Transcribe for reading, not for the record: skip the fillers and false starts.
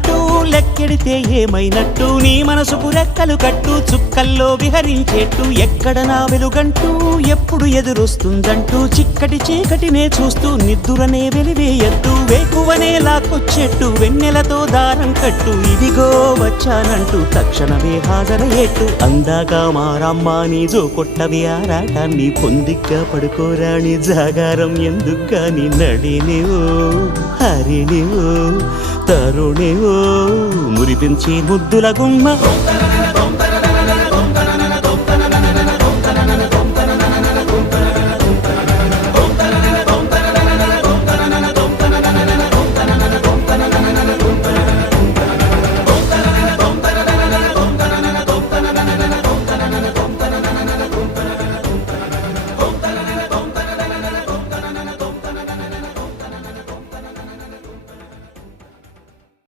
వెలుగంటూ లెక్కెడితే ఏమైనట్టు నీ మనసుకు రెక్కలు కట్టు చుక్కల్లో విహరించేట్టు ఎక్కడ నా వెలుగంటూ ఎప్పుడు ఎదురొస్తుందంటూ చిక్కటి చీకటినే చూస్తూ నిద్దురనే వెలివేయద్దు వేకువనే లాక్కొచ్చేట్టు వెన్నెలతో దారం కట్టు ఇదిగో వచ్చానంటూ తక్షణమే హాజరయ్యేట్టు అందాక మారమ్మ నీ జో కొట్టవి ఆరాటాన్ని పొందిగ్గా పడుకోరాని జాగారం ఎందుకని నడినివో హరినివో తరుణివో మురిపించి ముద్దుల గుమ్మ